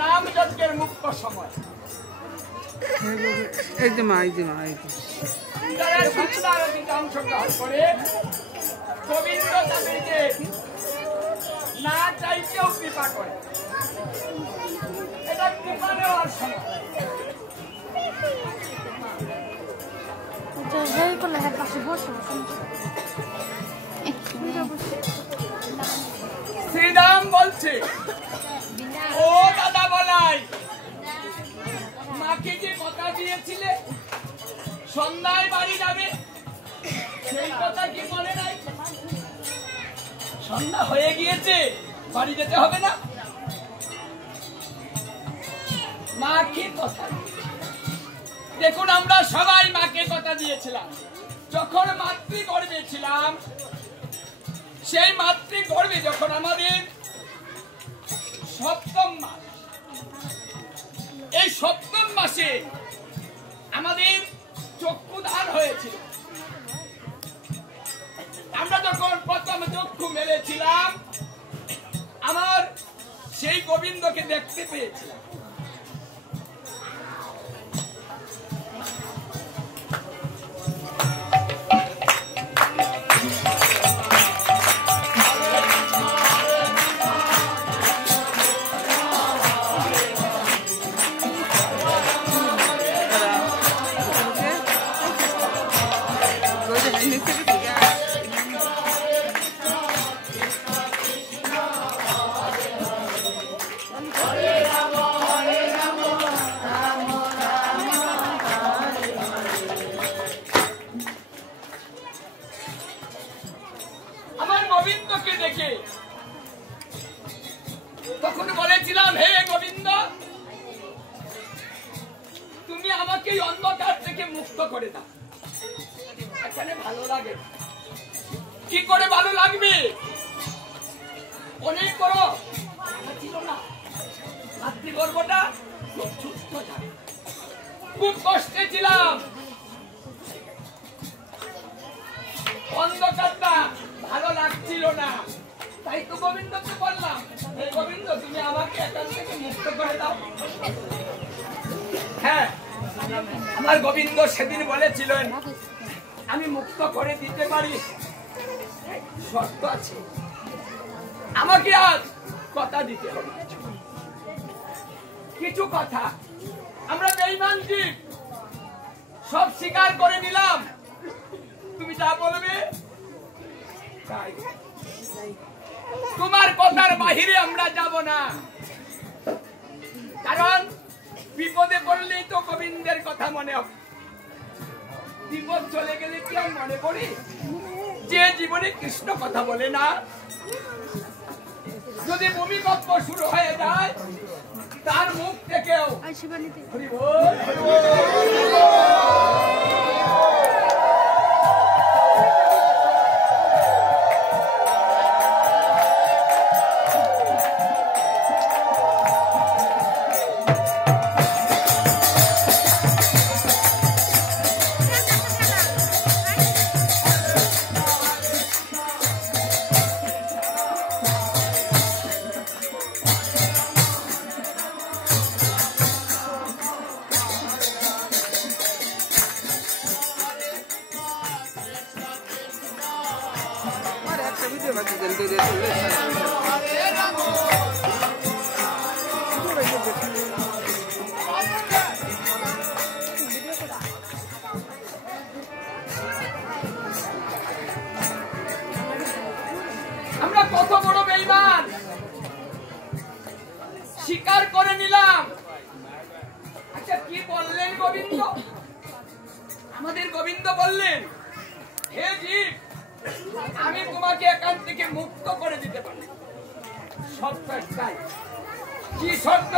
नाम যজ্ঞের মুখ্য সময় এই যে মা যারা সন্ধ্যারতিতে অংশগ্রহণ করে গোবিন্দ তাদেরকে না চাইতেও কৃপা করে। এটা কৃপা নেওয়ার সময়। শ্রীরাম বলছে, ও দাদা বলাই, মাকে যে কথা দিয়েছিলে সন্ধ্যায় বাড়ি যাবে, সেই কথা কি মনে নাই? সন্ধ্যা হয়ে গিয়েছে, বাড়ি যেতে হবে না? মাকে কথা দেখুন, আমরা সবাই মাকে কথা দিয়েছিলাম। যখন মাতৃগর্ভে ছিলাম, সেই মাতৃগর্ভে যখন আমাদের সপ্তম মাস, এই সপ্তম মাসে আমাদের চক্ষুদান হয়েছিল। আমরা যখন প্রথম চক্ষু মেলেছিলাম, আমার সেই গোবিন্দকে দেখতে পেয়েছিলাম। গোবিন্দকে দেখে তখন বলেছিলাম, হে গোবিন্দ, তুমি আমাকে এই অন্ধকার থেকে মুক্ত করে দাও। এখানে ভালো লাগে। কি করে ভালো লাগবে? অনেক বড় ছিল না, মাতৃগর্ভটা সুস্থ থাকে। খুব কষ্টে ছিলাম, অন্ধকারটা ভালো লাগছিল না, তাই তো গোবিন্দকে বললাম, এই গোবিন্দ তুমি আমাকে এখান থেকে মুক্ত করে দাও। হ্যাঁ, আমার গোবিন্দ সেদিন বলেছিলেন আমি মুক্ত করে দিতে পারি, শর্ত আছে, আমাকে আজ কথা দিতে হবে। কিছু কথা আমরা বেঈমান জীব, সব স্বীকার করে নিলাম, তুমি যা বলবে তাই। তোমার কথার বাহিরে আমরা যাব না, কারণ বিপদে পড়লেই তো গোবিন্দের কথা মনে হবে। বিপদ চলে গেলে কি আর মনে পড়ি? যে জীবনে কৃষ্ণ কথা বলে না, যদি ভূমিকম্প শুরু হয়ে যায় তার মুখ থেকেও হরি বল হরি বল। আমরা কত বড় বেঈমান স্বীকার করে নিলাম। আচ্ছা, কি বললেন গোবিন্দ? আমাদের গোবিন্দ বললেন, হে জীব, আমি তোমাকে এখান থেকে মুক্ত করে দিতে পারি, শর্ত একটাই। কি শর্ত?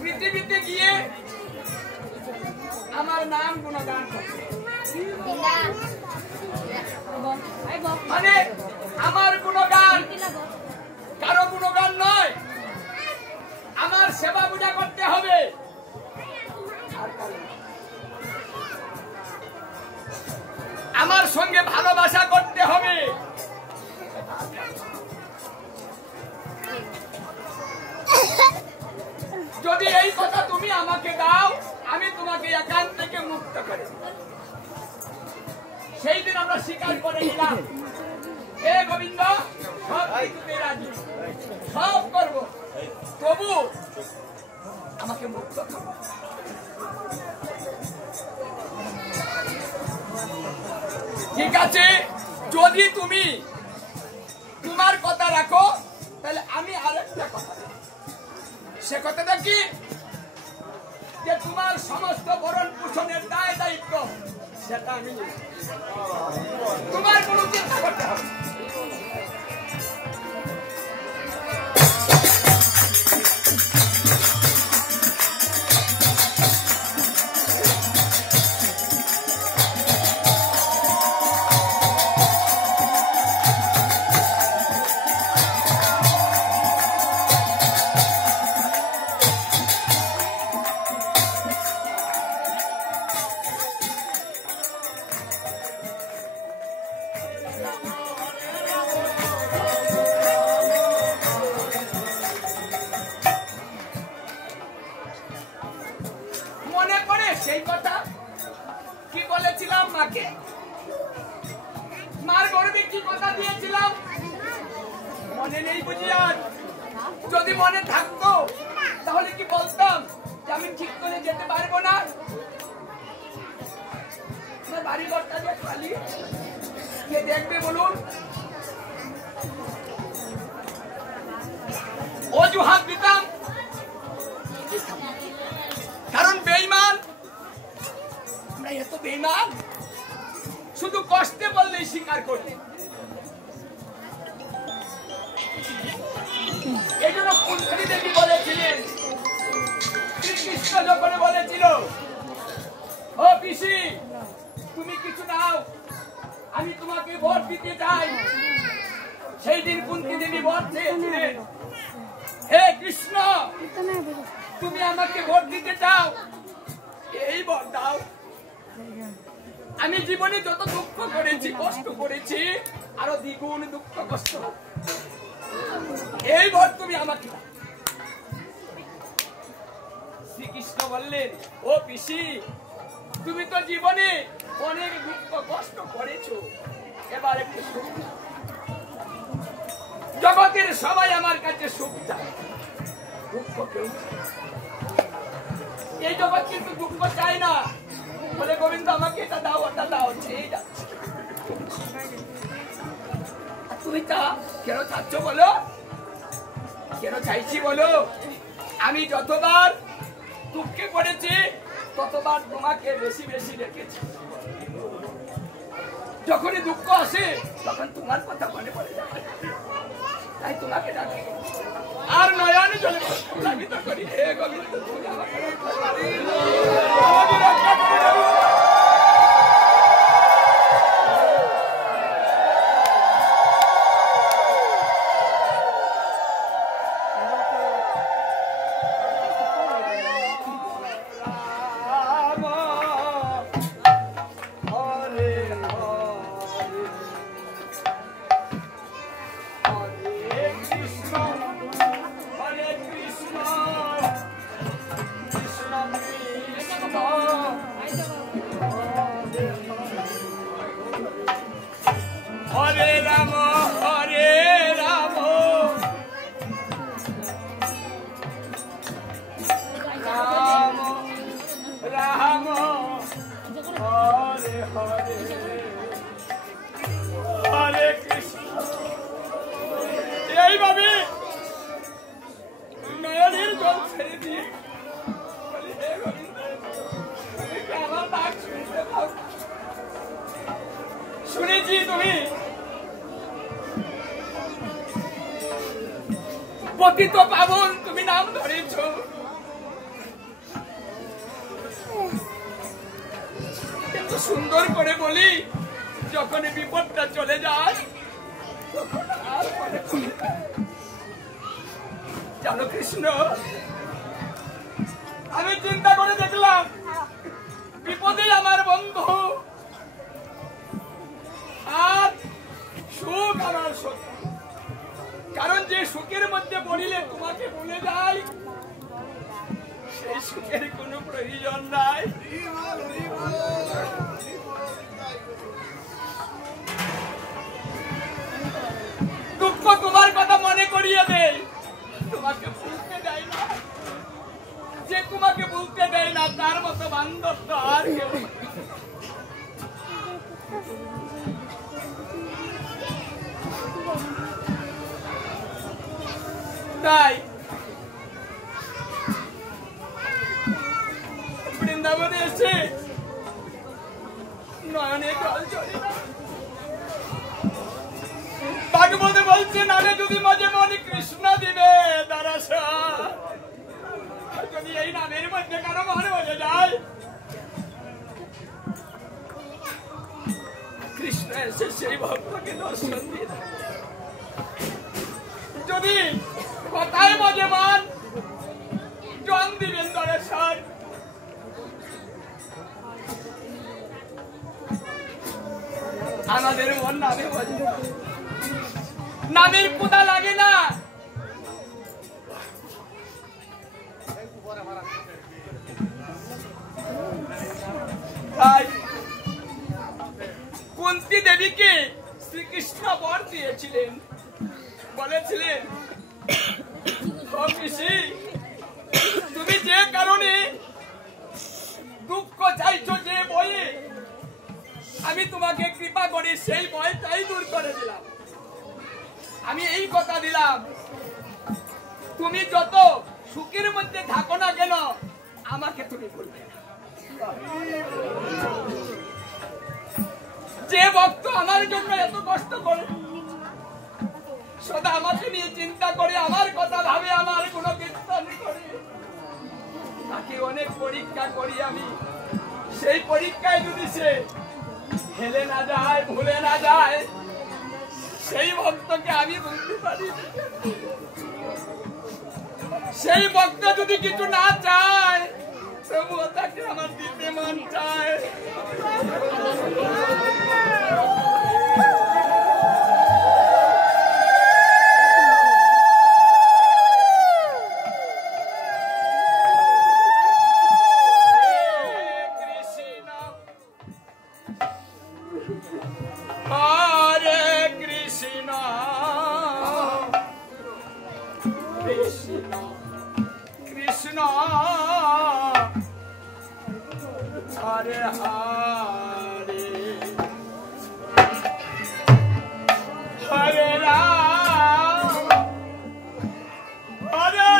পৃথিবীতে গিয়ে আমার নাম গুণগান করতে, মানে আমার গুণগান, কারো গুণগান নয়, আমার সেবা পূজা করতে হবে। আমার সঙ্গে ভালোবাসা করতে হবে। যদি এই কথা তুমি আমাকে দাও, আমি তোমাকে এখান থেকে মুক্ত করে দেব। সেই দিন আমরা স্বীকার করে নিলাম, হে গোবিন্দ, সব কিছুতে রাজি, সব করব, তবু আমাকে মুক্ত করো। ঠিক আছে, যদি তুমি তোমার কথা রাখো, তাহলে আমি আরেকটা কথা রাখি। সে কথাটা কি? যে তোমার সমস্ত ভরণ পোষণের দায় দায়িত্ব সেটা আমি নিই, তোমার কোনো চিন্তা করতে হবে। সেই কথা কি বলেছিলাম মাকে? মার গর্বে কি কথা দিয়েছিলাম মনে নেই বুঝি? আর যদি মনে থাকতো তাহলে কি বলতাম যে আমি ঠিক করে যেতে পারবো না? বাড়ি ঘরটা যে খালি, কে দেখবে বলুন? অজুহাত দিতাম, কারণ বেঈমান, আমরা এত বেঈমান, শুধু কষ্টে বললেই স্বীকার করতে। এই জন্য কুন্তলী দেবী বলেছিলেন, শ্রীকৃষ্ণ যখন বলেছিল, ও পিসি তুমি দিতে চাই। সেই দিন কুন্তী দেবী বর চেয়েছিলেন, হে কৃষ্ণ তুমি আমাকে ভোট দিতে চাও, এই বর দাও। আমি জীবনে যত দুঃখ করেছি, কষ্ট করেছি, আরো দ্বিগুণ দুঃখ কষ্ট, এই বর তুমি আমাকে দাও। শ্রীকৃষ্ণ বললেন, ও পিসি তুমি তো জীবনে অনেক দুঃখ কষ্ট করেছো, এবার একটু সুখ। জগতের সবাই আমার কাছে সুখ চায়, দুঃখ কেউ এই জগৎ কিন্তু দুঃখ চায় না। বলে গোবিন্দ আমাকে এটা দাও ওটা দাও, চেয়ে যাচ্ছে। তুমি তা কেন চাচ্ছ বলো, কেন চাইছি বলো? আমি যতবার দুঃখে পড়েছি ততবার তোমাকে বেশি বেশি রেখেছি। যখনই দুঃখ আসে তখন তোমার কথা মনে পড়ে যায়, তাই তোমাকে ডাকি আর নয়নে চলে লাগিত করি, হে গোবিন্দ তুমি আমাকে রক্ষা করো। শুনেছি তুমি পতিত পাবন, তুমি নাম ধরেছ, কিন্তু সুন্দর করে বলি যখন বিপদটা চলে যায় তখন আর মনে করি না। জানো কৃষ্ণ, আমি চিন্তা করে দেখলাম বিপদে আমার বন্ধু আর সুখ আমার শত্রু। কারণ যে সুখের মধ্যে পড়িলে তোমাকে বলে যায় সেই সুখের কোনো প্রয়োজন নাই। দুঃখ তোমার কথা মনে করিয়ে দেয়, তোমাকে বলতে দেয় না। যে তোমাকে বলতে দেয় না তার মতো বান্ধব তো আর কেউ। তাই বৃন্দাবনে এসে নয়নে জল চলে না। ভাগবতে বলছে নারে যদি মাঝে মনে কৃষ্ণ দিবে দারাস, যদি এই নামের মধ্যে কারো মনে হয়ে যায় কৃষ্ণ এসে সেই ভক্তকে দর্শন দিয়ে দেয়। যদি কথায় মাঝে মান জন দিবেন দর্শন, আমাদের মন নামে বাজে, নামের পুতা লাগে না। তাই কুন্তী দেবীকে শ্রীকৃষ্ণ বর দিয়েছিলেন, বলেছিলেন তুমি যে কারণে দুঃখ চাইছো, যে বয়ে আমি তোমাকে কৃপা করি সেই ভয়টাই দূর করে দিলাম। আমি এই কথা দিলাম তুমি যত সুখের মধ্যে থাকো না কেন আমাকে তুমি বলবে। যে ভক্ত আমার জন্য এত কষ্ট করে, সদা আমাকে নিয়ে চিন্তা করে, আমার কথা ভাবে, আমার কোনো কীর্তন করে, তাকে অনেক পরীক্ষা করি আমি। সেই পরীক্ষায় যদি সে হেলে না যায়, ভুলে না যায়, সেই ভক্তকে আমি বলতে পারি, সেই ভক্ত যদি কিছু না চায় তবু তাকে আমার দিতে মন চায়। Hare Hare Hare Ram Hare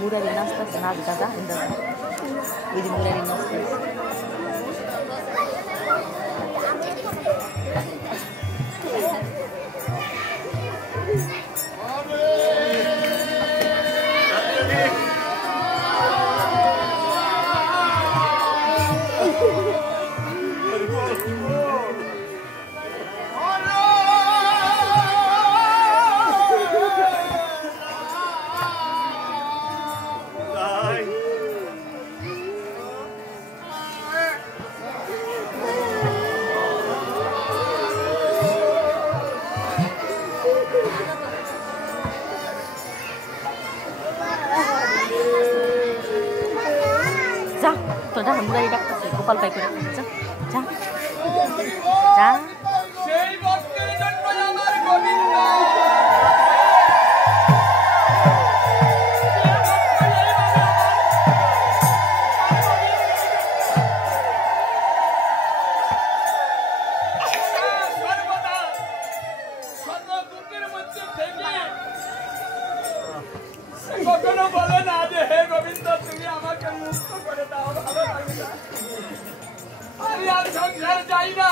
Mura di nostras nada da ainda. Ele mura di nostras. 자, 무다리 닦았어요. 고빨 바이크 닦았죠? 자, 자. সংসার যাই না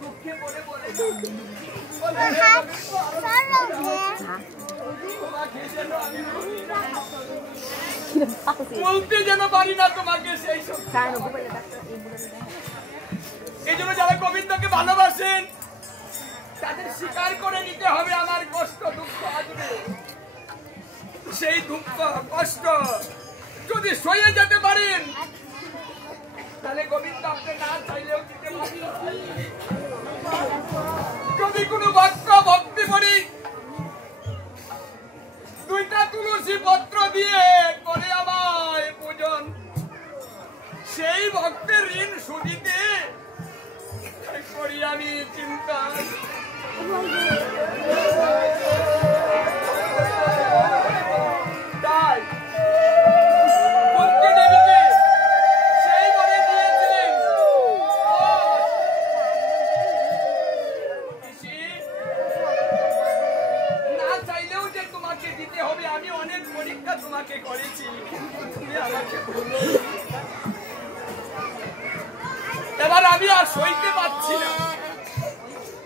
দুঃখে পড়ে বলে তোমাকে যেন আমি বলতে যেন পারি না তোমাকে সেই এই জন্য যারা গোবিন্দকে ভালোবাসেন তাদের স্বীকার করে নিতে হবে আমার কষ্ট দুঃখ আসবে সেই দুঃখ কষ্ট যদি সয়ে যেতে পারেন তাহলে গোবিন্দ আপনি না চাইলেও দিতে পারেন যদি কোনো ভক্ত ভক্তি করি দুইটা তুলসী পত্র দিয়ে করে আমায় পূজন সেই ভক্তের ঋণ সুদিতে করি আমি চিন্তা তাই কুন্তী দেবীকে সেই বলে দিয়েছিলেন না চাইলেও যে তোমাকে দিতে হবে আমি অনেক পরীক্ষা তোমাকে করেছি তুমি আমাকে বলো এবার আমি আর সইতে পারছি না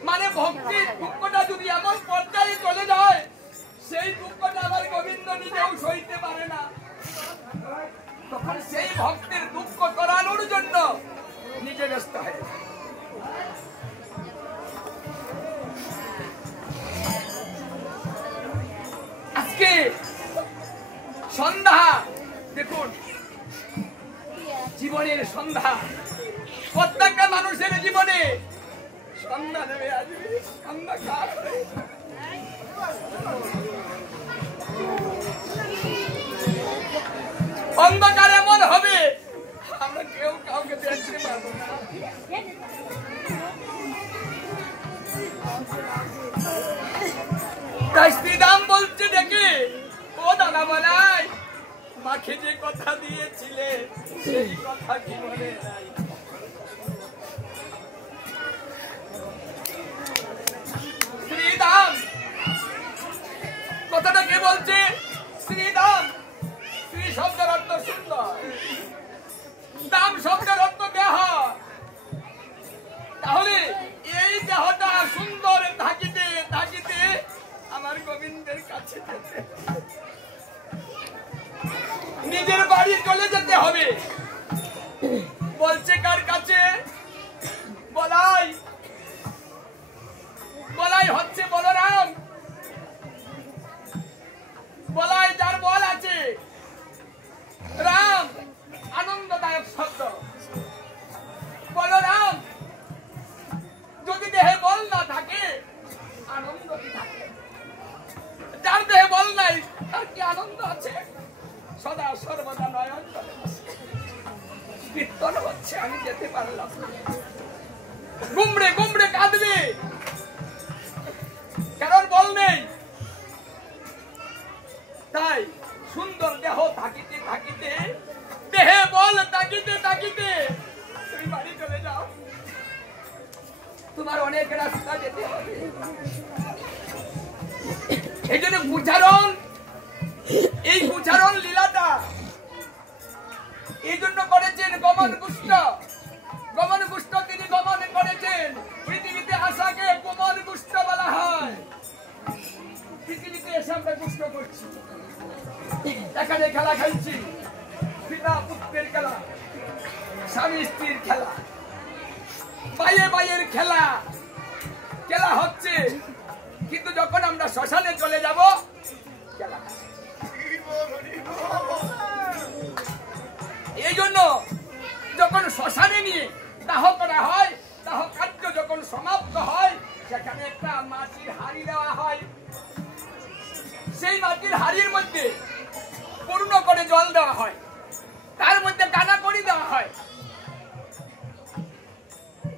মানে ভক্তির দুঃখটা যদি এমন পর্যায়ে চলে যায় সেই দুঃখটা আমার গোবিন্দ নিজেও সইতে পারে না তখন সেই ভক্তের দুঃখ করানোর জন্য নিজে ব্যস্ত হয় আজকে সন্ধ্যা দেখুন জীবনের সন্ধ্যা প্রত্যেকটা মানুষের জীবনে সন্ধ্যা নেমে আসবে অন্ধকার অন্ধকার এমন হবে আমরা কেউ কাউকে দেখতে পারবো না তাই শ্রীরাম বলছে দেখে ও দাদা বলাই মাকে যে কথা দিয়েছিলে সেই কথা কি মনে নাই শ্রীরাম কথাটা কে বলছে শ্রীরাম শ্রী শব্দের অর্থ সুন্দর দাম শব্দের অর্থ দেহ তাহলে এই দেহটা সুন্দর থাকিতে থাকিতে আমার গোবিন্দের কাছে নিজের বাড়ি চলে যেতে হবে বলছে কার কাছে বলাই বলাই হচ্ছে বলরাম বলাই যার বল আছে রাম আনন্দদায়ক শব্দ বলরাম যদি দেহে বল না থাকে আনন্দ কি থাকে যার দেহে বল নাই তার কি আনন্দ আছে সদা সর্বদা নয়ন কীর্তন হচ্ছে আমি যেতে পারলাম গুমড়ে গুমড়ে কাঁদবে কারণ বল নেই তাই সুন্দর দেহ থাকিতে থাকিতে দেহে বল থাকিতে থাকিতে তুমি বাড়ি চলে যাও তোমার অনেক রাস্তা যেতে হবে এই জন্য গুচারণ এই গুচারণ লীলাটা এই জন্য করেছেন গমন গুষ্ট তিনি গমন করেছেন পৃথিবীতে আসাকে গমন গুষ্ট বলা হয় পৃথিবীতে এসে আমরা গুষ্ট করছি এখানে খেলা খেলছি পিতা পুত্রের খেলা স্বামী স্ত্রীর খেলা বাইয়ে বাইয়ের খেলা খেলা হচ্ছে কিন্তু যখন আমরা শ্মশানে চলে যাব খেলা এই জন্য যখন শ্মশানে নিয়ে দাহ করা হয় দাহ কার্য যখন সমাপ্ত হয় সেখানে একটা মাটির হাড়ি দেওয়া হয় সেই মাটির হাড়ির মধ্যে পূর্ণ করে জল দেওয়া হয় তার মধ্যে কানা করি দেওয়া হয়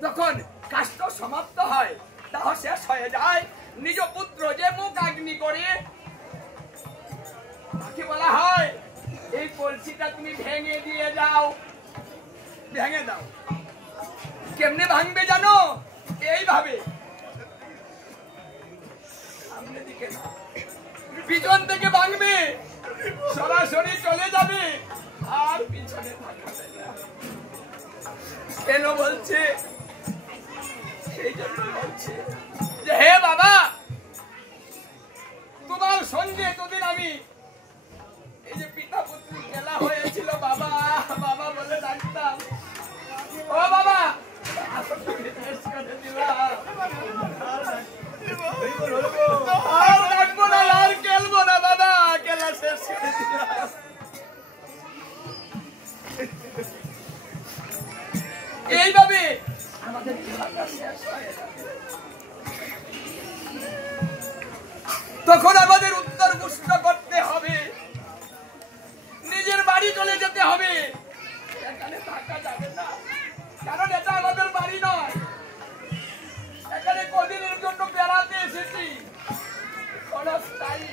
যখন কাষ্ট সমাপ্ত হয় দাহ শেষ হয়ে যায় নিজ পুত্র যে মুখ আগ্নি করে তাকে বলা হয় এই কলসিটা তুমি ভেঙে দিয়ে যাও ভেঙে দাও কেমনে ভাঙবে জানো এইভাবে সামনে দিকে পিছন থেকে ভাঙবে সরাসরি চলে যাবে আর পিছনে থাকবে না কেন বলছে? সেই জন্য বলছে যে হে বাবা, তোমার সঙ্গে এতদিন আমি এই যে পিতা পুত্র খেলা হয়েছিল, বাবা বাবা বলে ডাকতাম, ও বাবা আর ডাকবো না, আর খেলবো না বাবা, খেলা শেষ করে দিলাম। এইভাবে আমাদের খেলাটা শেষ হয়ে যাবে। তখন আমাদের উত্তর পুষ্ট করতে হবে, নিজের বাড়ি চলে যেতে হবে, এখানে থাকা যাবে না, কারণ এটা আমাদের বাড়ি নয়, এখানে কদিনের জন্য বেড়াতে এসেছি, ক্ষণস্থায়ী।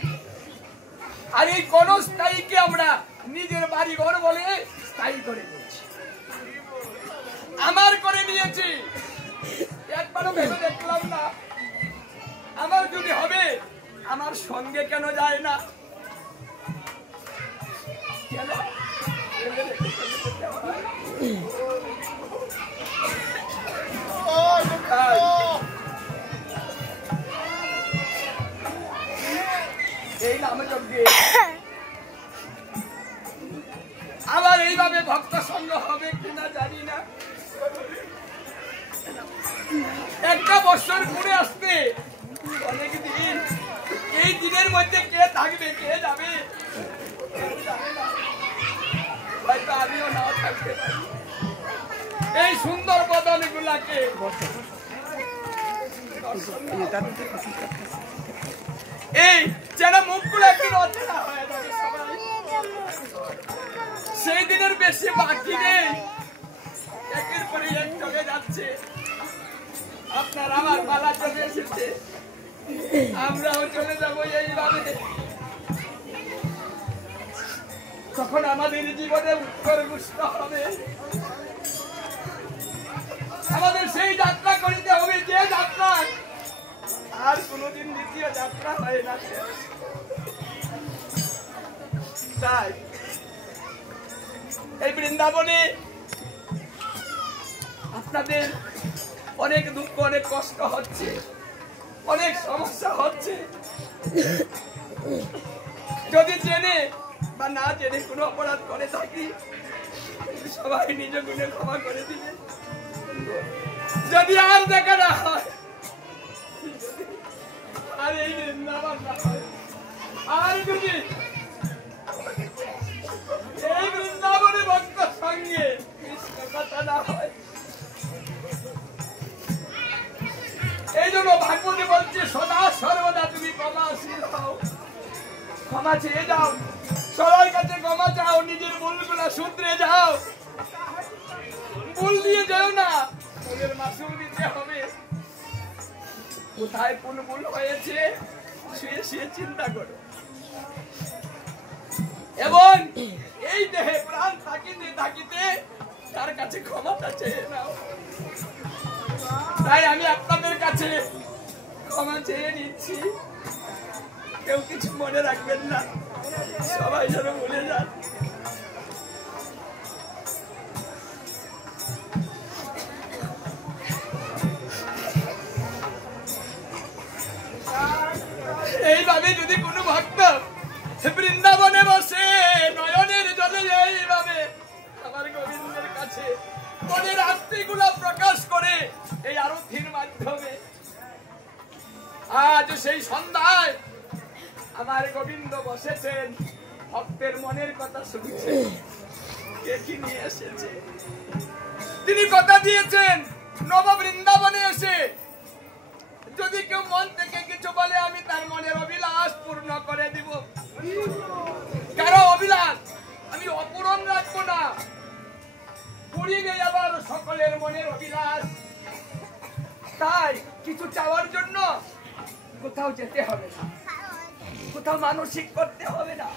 আর এই ক্ষণস্থায়ীকে আমরা নিজের বাড়ি ঘর বলে স্থায়ী করে নিয়েছি, আমার করে নিয়েছি। একবারও ভেবে দেখলাম না আমার যদি হবে আমার সঙ্গে কেন যায় না, কেন? এই নামে যজ্ঞে আবার এইভাবে ভক্ত সঙ্গ হবে কিনা জানি না। একটা বছর ঘুরে আসতে অনেক দিন, এই দিনের মধ্যে কে থাকবে কে যাবে হয়তো আমিও নাও থাকতে পারি। এই সুন্দর বদন গুলাকে এই যেন মুখগুলো একদিন অচেনা হয়ে যাবে সবাই, সেই দিনের বেশি বাকি নেই, একের পরে এক চলে যাচ্ছে। আপনার আমার পালা চলে এসেছে, আমরাও চলে যাবো এইভাবে। তখন আমাদের জীবনে উৎকর্ষ হবে, আমাদের সেই যাত্রা করিতে হবে যে যাত্রা আর কোনদিন দ্বিতীয় যাত্রা হয় না। তাই এই বৃন্দাবনে আপনাদের অনেক দুঃখ অনেক কষ্ট হচ্ছে, অনেক সমস্যা হচ্ছে। যদি জেনে বা না জেনে কোনো অপরাধ করে থাকি সবাই নিজ গুণে ক্ষমা করে দিবে। যদি আর দেখা না হয়, আর এই বৃন্দাবন না হয়, আর যদি এই বৃন্দাবনে ভক্ত সঙ্গে কৃষ্ণ কথা না হয়, এই জন্য ভাগবতী বলছে সদা সর্বদা তুমি ক্ষমাশীল হও, ক্ষমা চেয়ে যাও, সবার কাছে ক্ষমা চাও, নিজের ভুলগুলো শুধরে যাও, ভুল দিয়ে যাও না, ভুলের মাসুল দিতে হবে। কোথায় কোন ভুল হয়েছে শুয়ে শুয়ে চিন্তা করো, এবং এই দেহে প্রাণ থাকিতে থাকিতে তার কাছে ক্ষমাটা চেয়ে নাও। তাই আমি আপনাদের কাছে ক্ষমা চেয়ে নিচ্ছি, কেউ কিছু মনে রাখবেন না, সবাই যেন ভুলে যান। এইভাবে যদি কোনো ভক্ত বৃন্দাবনে বসে নয়নের জলে এইভাবে আমার গোবিন্দের কাছে মনের আত্মীগুলো প্রকাশ করে এই আরতির মাধ্যমে, আজ সেই সন্ধ্যায় আমার গোবিন্দ বসেছেন, ভক্তের মনের কথা শুনছেন, কে কি নিয়ে এসেছে। তিনি কথা দিয়েছেন নব বৃন্দাবনে এসে যদি কেউ মন থেকে কিছু বলে আমি তার মনের অভিলাষ পূর্ণ করে দিব। কারো অভিলাষ আমি অপূরণ রাখবো না, পুড়িয়ে আবার সকলের মনের অভিলাষ। তাই কিছু চাওয়ার জন্য কোথাও যেতে হবে না, কোথাও মানসিক করতে হবে না,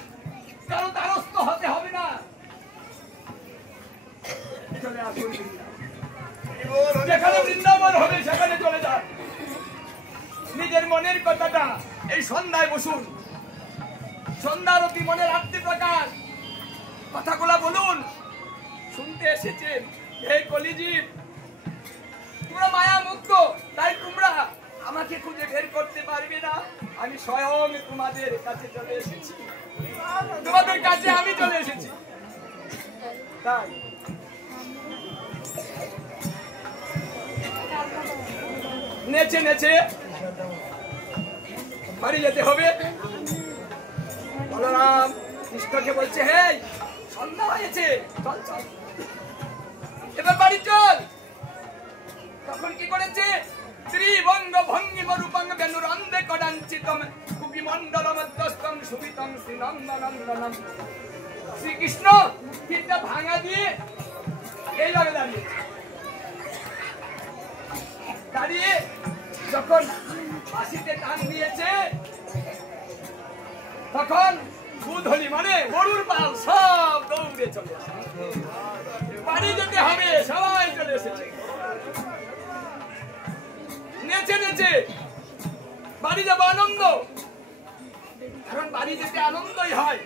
কারো দ্বারস্থ হতে হবে না। চলে আসুন, যেখানে বৃন্দাবন হবে সেখানে চলে যান, নিজের মনের কথাটা এই সন্ধ্যায় বসুন, সন্ধ্যারতি মনের আত্মীয় প্রকাশ কথাগুলা বলুন। শুনতে এসেছেন হে কলিজীব, তোমরা মায়া মুক্ত, তাই তোমরা আমাকে খুঁজে বের করতে পারবে না। আমি স্বয়ং তোমাদের কাছে চলে এসেছি, তোমাদের কাছে আমি চলে এসেছি। তাই নেচে নেচে বাড়ি যেতে হবে। বলরাম কৃষ্ণকে বলছে, হে সন্ধ্যা হয়েছে, চল চল এবার বাড়ি চল। তখন কি করেছে? ত্রিবঙ্গ ভঙ্গিম রূপং বেনুরন্দে কদাঞ্চিতম কুপি মণ্ডল মধ্যস্থং সুবিতং শ্রীনন্দনন্দনম। শ্রীকৃষ্ণ তিনটা ভাঙা দিয়ে এইভাবে দাঁড়িয়ে যখন ফাঁসিতে টান দিয়েছে, তখন দুধলি মানে গরুর পাল সব দৌড়ে চলে এসেছে। বাড়ি যেতে হবে, সবাই চলে এসেছে। নেচে নেচে বাড়ি যাবো, আনন্দ। এখন বাড়ি যেতে আনন্দই হয়।